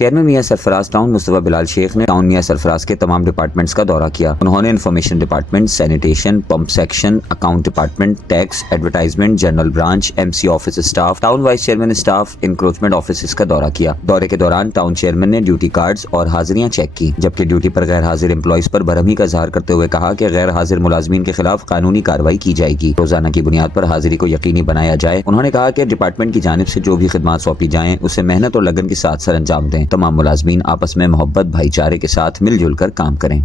Chairman मियां Sarfaraz town Mustafa Bilal Sheikh ने town मियां सरफराज के तमाम डिपार्टमेंट्स का दौरा किया। उन्होंने information department, sanitation, pump section, account department, tax, advertisement, general branch, MC office staff, town vice chairman staff, encroachment office का दौरा किया। दौरे के दौरान टाउन चेयरमैन ने ड्यूटी कार्ड्स और हाजिरियां चेक की, जबकि ड्यूटी पर गैर हाजिर एम्प्लॉइज पर बरहमी का इजहार करते हुए कहा कि गैर हाजिर मुलाजमीन के खिलाफ कानूनी कार्रवाई की जाएगी। रोजाना की बुनियाद पर हाजिरी को यकीनी बनाया जाए। उन्होंने कहा कि डिपार्टमेंट की जानिब से जो भी खिदमात सौंपी जाएं उसे मेहनत और लगन के साथ सर अंजाम दें। तमाम मुलाजमीन आपस में मोहब्बत, भाईचारे के साथ मिलजुल कर काम करें।